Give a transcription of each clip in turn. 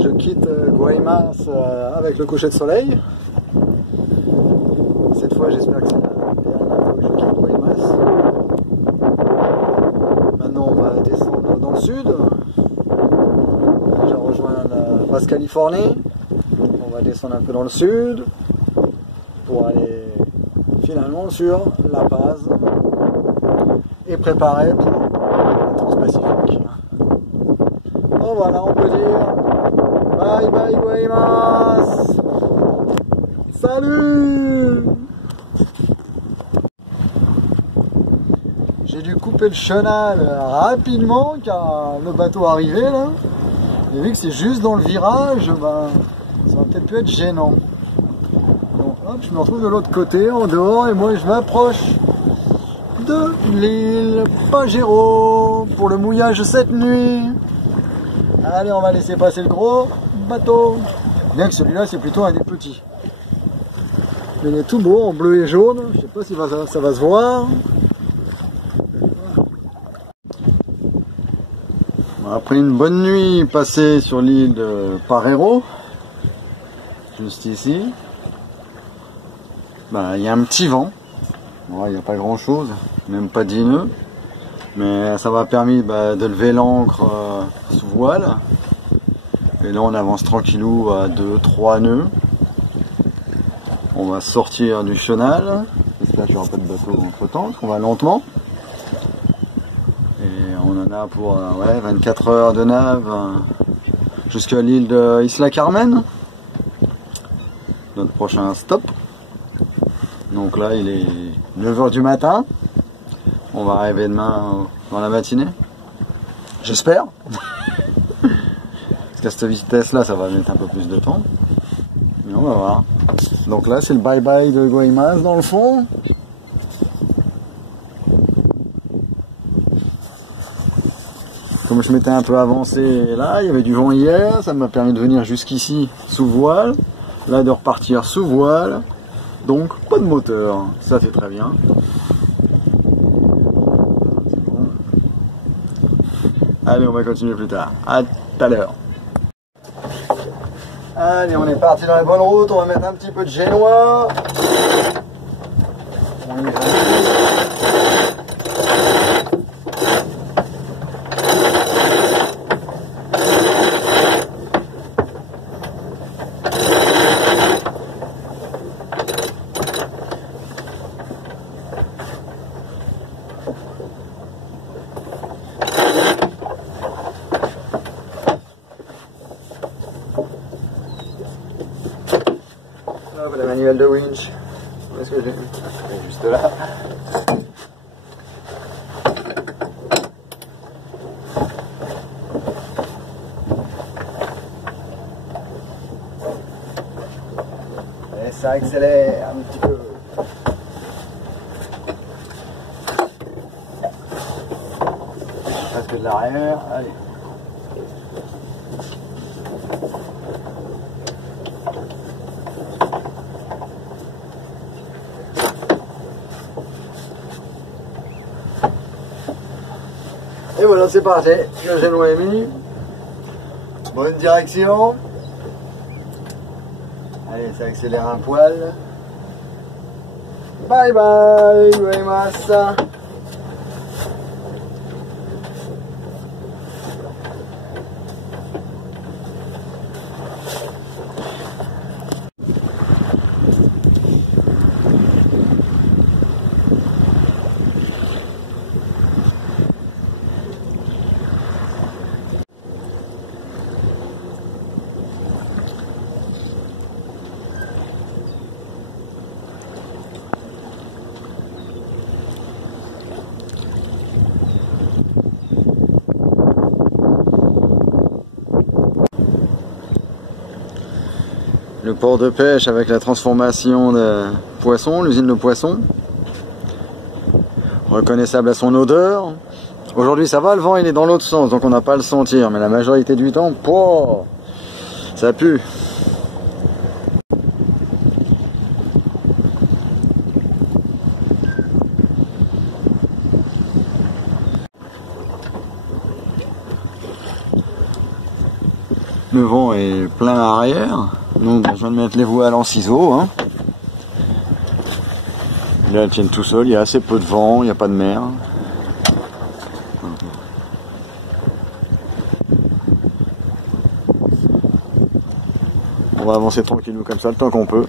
je quitte Guaymas avec le coucher de soleil. Cette fois, j'espère que c'est la dernière fois que je quitte Guaymas. Maintenant, on va descendre dans le sud. Déjà rejoindre la Basse-Californie. On va descendre un peu dans le sud pour aller finalement sur La Paz et préparer pour le Transpacifique. Bon voilà, on peut dire bye bye Guaymas. Salut. J'ai dû couper le chenal rapidement car le bateau arrivait là. Et vu que c'est juste dans le virage, ben, ça va peut-être pu être gênant. Donc hop, je me retrouve de l'autre côté, en dehors, et moi je m'approche de l'île Pajero pour le mouillage cette nuit. Allez, on va laisser passer le gros bateau. Bien que celui-là, c'est plutôt un des petits. Mais il est tout beau, en bleu et jaune. Je sais pas si ça va se voir. Après une bonne nuit passée sur l'île de Parero, juste ici, bah, il y a un petit vent. Bon, il n'y a pas grand chose, même pas 10 nœuds, mais ça m'a permis de lever l'ancre sous voile. Et là on avance tranquillou à 2-3 nœuds. On va sortir du chenal. J'espère qu'il n'y aura pas de bateau entre temps, parce qu'on va lentement. Et on en a pour 24 heures de nave jusqu'à l'île de Isla Carmen. Notre prochain stop. Donc là il est 9 h du matin. On va arriver demain dans la matinée. J'espère. Parce qu'à cette vitesse là ça va mettre un peu plus de temps. Mais on va voir. Donc là c'est le bye bye de Guaymas dans le fond. Comme je m'étais un peu avancé là, il y avait du vent hier, ça m'a permis de venir jusqu'ici sous voile, là de repartir sous voile, donc pas de moteur, ça c'est très bien. C'est bon. Allez, on va continuer plus tard, à tout à l'heure. Allez, on est parti dans la bonne route, on va mettre un petit peu de génois. On y va. La manuelle de winch, où est-ce que j'ai? Juste là. Et ça accélère un petit peu. Presque de l'arrière, allez. Et voilà, c'est parti, le génois est mis. Bonne direction. Allez, ça accélère un poil. Bye bye, Guaymas. Le port de pêche avec la transformation de poissons, l'usine de poissons. Reconnaissable à son odeur. Aujourd'hui ça va, le vent il est dans l'autre sens, donc on n'a pas à le sentir, mais la majorité du temps, pouah, ça pue. Le vent est plein arrière. Donc je viens de mettre les voiles en ciseaux. Hein. Là, elles tiennent tout seules, il y a assez peu de vent, il n'y a pas de mer. On va avancer tranquillou comme ça le temps qu'on peut.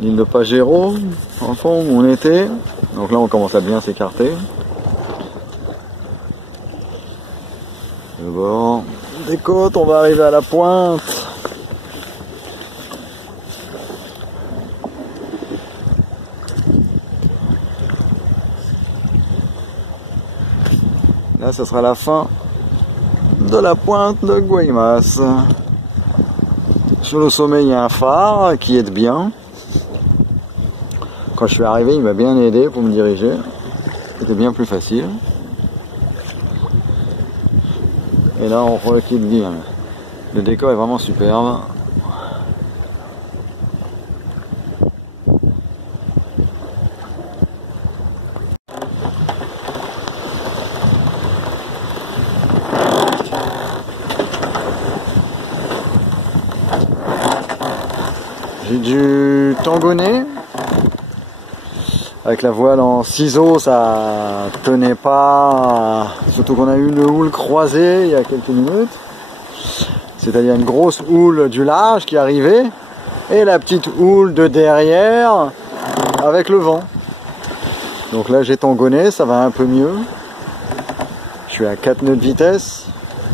L'île de Pajero, en fond où on était. Donc là on commence à bien s'écarter. Le bord des côtes, on va arriver à la pointe. Là ce sera la fin de la pointe de Guaymas. Sur le sommet il y a un phare qui aide bien. Quand je suis arrivé, il m'a bien aidé pour me diriger. C'était bien plus facile. Et là, on requitte bien. Le décor est vraiment superbe. J'ai dû tangonner. Avec la voile en ciseaux, ça tenait pas, surtout qu'on a eu une houle croisée il y a quelques minutes. C'est-à-dire une grosse houle du large qui arrivait et la petite houle de derrière avec le vent. Donc là j'ai tangonné, ça va un peu mieux. Je suis à 4 nœuds de vitesse.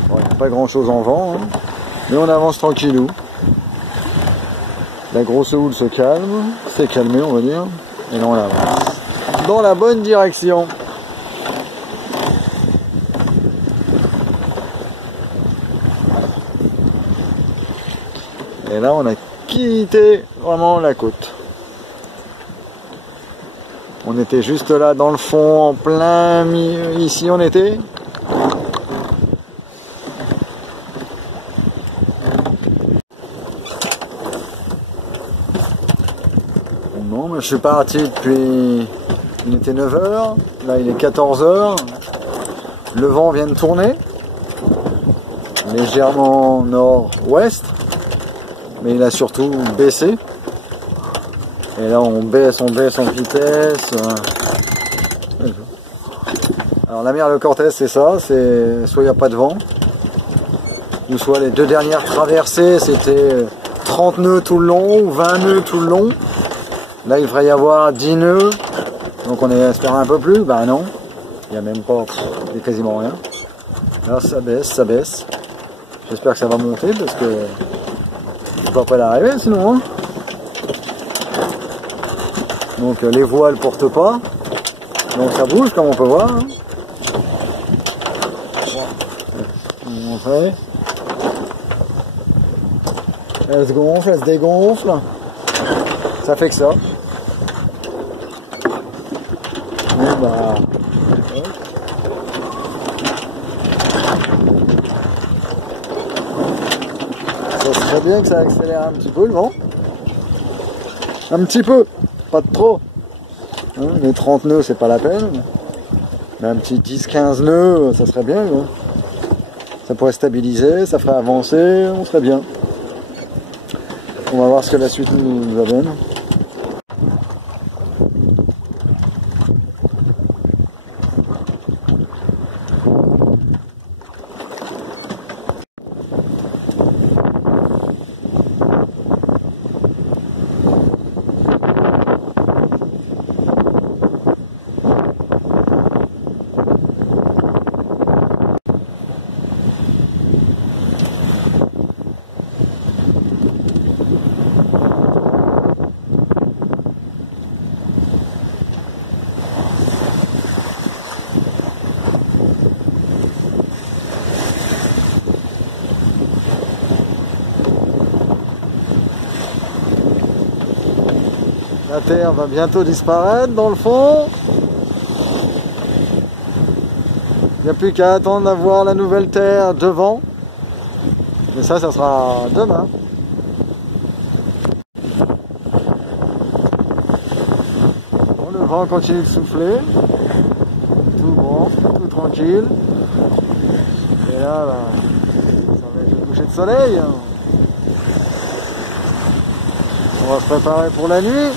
Bon, il n'y a pas grand chose en vent, hein, mais on avance tranquillou. La grosse houle se calme, s'est calmée on va dire. Et là on avance dans la bonne direction. Et là on a quitté vraiment la côte. On était juste là dans le fond, en plein milieu. Ici on était. Non, mais je suis parti depuis... Il était 9 h, là il est 14 h. Le vent vient de tourner. Légèrement nord-ouest. Mais il a surtout baissé. Et là on baisse en vitesse. Alors la mer de Cortés c'est ça, c'est soit il n'y a pas de vent, ou soit les deux dernières traversées c'était 30 nœuds tout le long, ou 20 nœuds tout le long. Là il devrait y avoir 10 nœuds, donc on espère un peu plus, ben non, il n'y a même pas, il n'y a quasiment rien. Là ça baisse, j'espère que ça va monter parce que je ne peux pas l'arriver sinon. Hein. Donc les voiles ne portent pas, donc ça bouge comme on peut voir. Hein. On va montrer. Elle se gonfle, elle se dégonfle. Ça fait que ça. Bon bah. Ça serait bien que ça accélère un petit peu le vent. Un petit peu, pas de trop. Hein, les 30 nœuds c'est pas la peine. Mais un petit 10-15 nœuds, ça serait bien. Hein. Ça pourrait stabiliser, ça ferait avancer, on serait bien. On va voir ce que la suite nous amène. La terre va bientôt disparaître dans le fond. Il n'y a plus qu'à attendre d'avoir la nouvelle terre devant. Mais ça sera demain. Bon, le vent continue de souffler. Tout grand, tout tranquille. Et là, bah, ça va être le coucher de soleil. Hein. On va se préparer pour la nuit.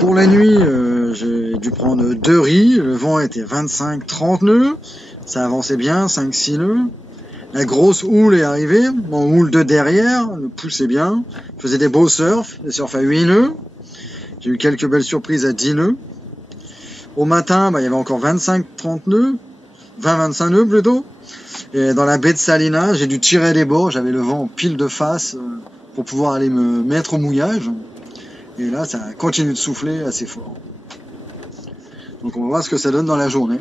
Pour la nuit, j'ai dû prendre 2 riz, le vent était 25-30 nœuds, ça avançait bien, 5-6 nœuds. La grosse houle est arrivée, mon houle de derrière, le poussait bien, je faisais des beaux surfs, des surfs à 8 nœuds. J'ai eu quelques belles surprises à 10 nœuds. Au matin, bah, il y avait encore 25-30 nœuds, 20-25 nœuds plutôt. Et dans la baie de Salina, j'ai dû tirer les bords, j'avais le vent pile de face pour pouvoir aller me mettre au mouillage. Et là, ça continue de souffler assez fort. Donc on va voir ce que ça donne dans la journée.